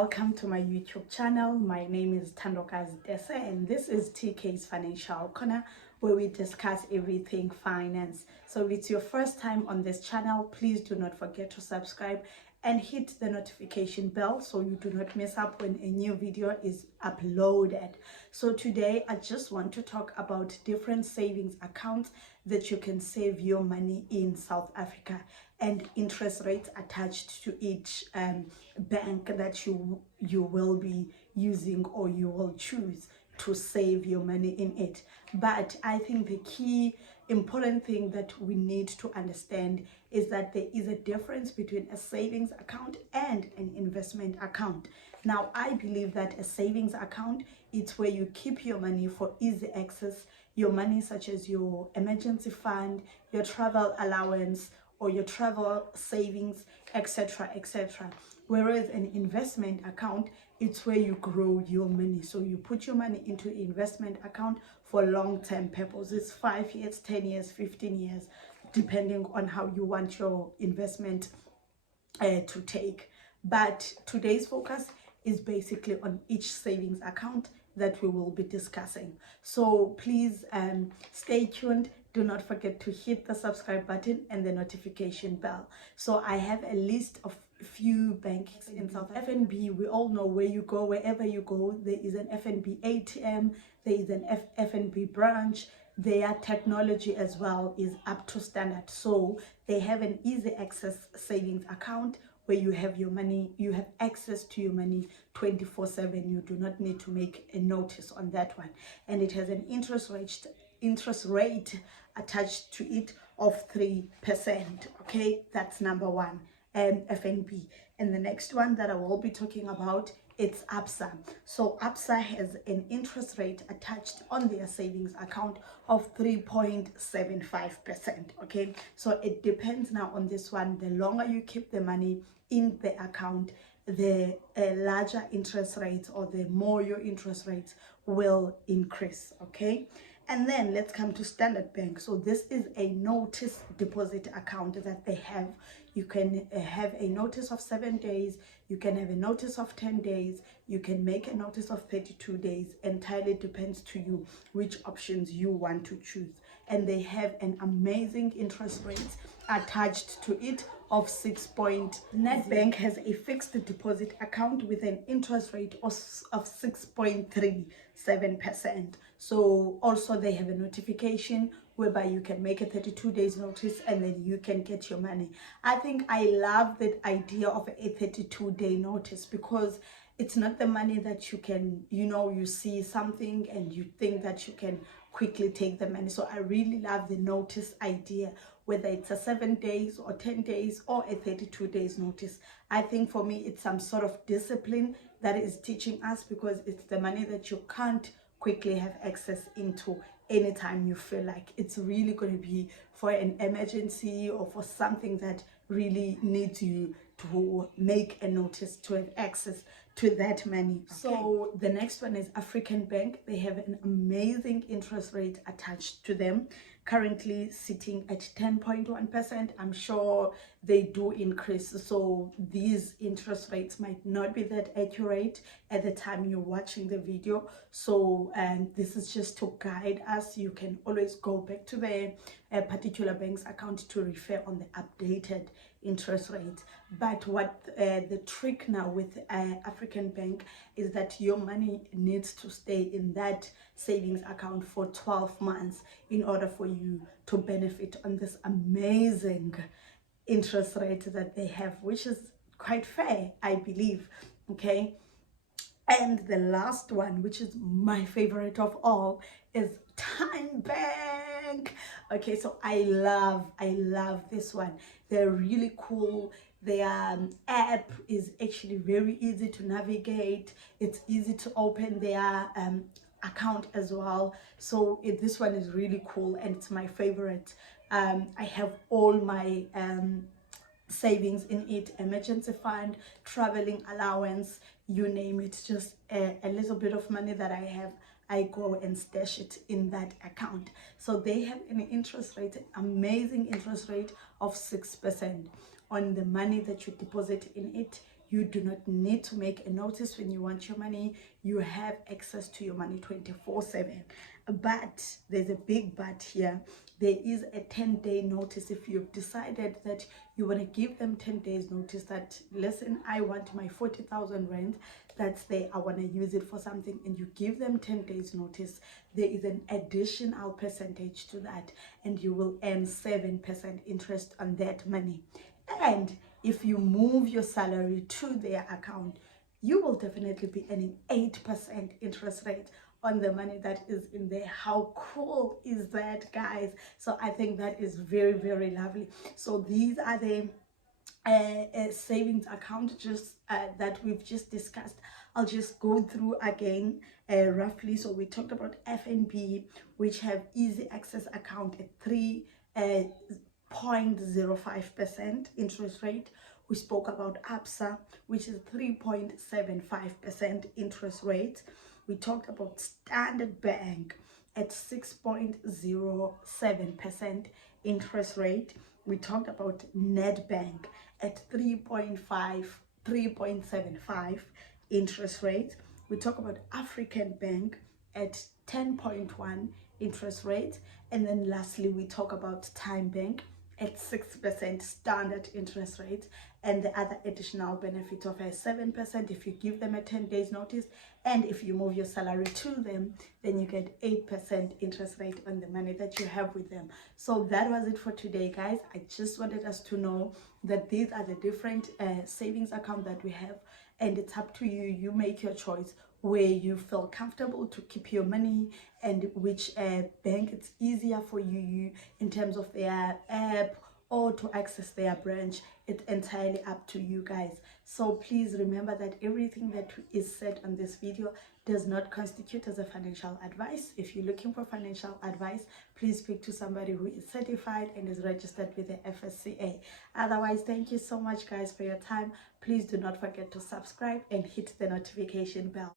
Welcome to my YouTube channel. My name is Tandokazi Dese and this is TK's Financial Corner, where we discuss everything finance. So if it's your first time on this channel, please do not forget to subscribe and hit the notification bell so you do not miss up when a new video is uploaded. So today I just want to talk about different savings accounts that you can save your money in South Africa and interest rates attached to each bank that you will be using or you will choose to save your money in it. But I think the key important thing that we need to understand is that there is a difference between a savings account and an investment account. Now, I believe that a savings account, it's where you keep your money for easy access, your money such as your emergency fund, your travel allowance, or your travel savings, etc., etc. Whereas an investment account, it's where you grow your money. So you put your money into an investment account for long-term purposes, 5 years, 10 years, 15 years, depending on how you want your investment to take. But today's focus is basically on each savings account that we will be discussing. So please stay tuned. Do not forget to hit the subscribe button and the notification bell. So I have a list of few banks in South FNB. We all know where you go, wherever you go, there is an FNB ATM, there is an FNB branch. Their technology as well is up to standard. So they have an easy access savings account where you have your money, you have access to your money 24/7. You do not need to make a notice on that one. And it has an interest rate attached to it of 3%. Okay, that's number one, FNB. And the next one that I will be talking about, it's ABSA. So ABSA has an interest rate attached on their savings account of 3.75%. Okay, so it depends now on this one. The longer you keep the money in the account, the larger interest rates, or the more your interest rates will increase. Okay, and then let's come to Standard Bank. So this is a notice deposit account that they have. You can have a notice of 7 days, you can have a notice of 10 days, you can make a notice of 32 days. Entirely depends to you which options you want to choose. And they have an amazing interest rate attached to it of 6 point. Nedbank has a fixed deposit account with an interest rate of 6.37%. So also they have a notification whereby you can make a 32 days notice and then you can get your money. I think I love that idea of a 32-day notice, because it's not the money that you can, you see something and you think that you can quickly take the money. So I really love the notice idea, whether it's a 7 days or 10 days or a 32 days notice. I think for me, it's some sort of discipline that is teaching us, because it's the money that you can't quickly have access into anytime you feel like. It's really going to be for an emergency or for something that really needs you to make a notice to have access to that money. Okay. So the next one is African Bank. They have an amazing interest rate attached to them, currently sitting at 10.1%. I'm sure they do increase, so these interest rates might not be that accurate at the time you're watching the video. So this is just to guide us. You can always go back to the particular bank's account to refer on the updated interest rate. But what the trick now with African Bank is that your money needs to stay in that savings account for 12 months in order for you to benefit on this amazing interest rate that they have, which is quite fair, I believe. Okay, and the last one, which is my favorite of all, is Time Bank. Okay, so I love this one. They're really cool. Their app is actually very easy to navigate. It's easy to open their account as well. So this one is really cool and it's my favorite. I have all my savings in it, emergency fund, traveling allowance, you name it. Just a little bit of money that I have, I go and stash it in that account. So they have an interest rate, an amazing interest rate of 6% on the money that you deposit in it. You do not need to make a notice when you want your money. You have access to your money 24/7. But there's a big but here. There is a 10-day notice. If you've decided that you want to give them 10 days notice that, listen, I want my 40,000 rand that's there, I want to use it for something, and you give them 10 days notice, there is an additional percentage to that, and you will earn 7% interest on that money. And if you move your salary to their account, you will definitely be earning 8% interest rate on the money that is in there. How cool is that, guys? So I think that is very, very lovely. So these are the savings account just that we've just discussed. I'll just go through again roughly. So we talked about FNB, which have easy access account at 3.05% interest rate. We spoke about ABSA, which is 3.75% interest rate. We talked about Standard Bank at 6.07% interest rate. We talked about Nedbank at 3.75 interest rate. We talk about African Bank at 10.1 interest rate. And then lastly, we talk about Time Bank at 6% standard interest rate, and the other additional benefit of a 7% if you give them a 10 days notice, and if you move your salary to them, then you get 8% interest rate on the money that you have with them. So that was it for today, guys. I just wanted us to know that these are the different savings accounts that we have, and it's up to you. You make your choice where you feel comfortable to keep your money, and which bank it's easier for you in terms of their app or to access their branch. It's entirely up to you, guys. So please remember that everything that is said on this video does not constitute as a financial advice. If you're looking for financial advice, please speak to somebody who is certified and is registered with the FSCA. Otherwise, thank you so much, guys, for your time. Please do not forget to subscribe and hit the notification bell.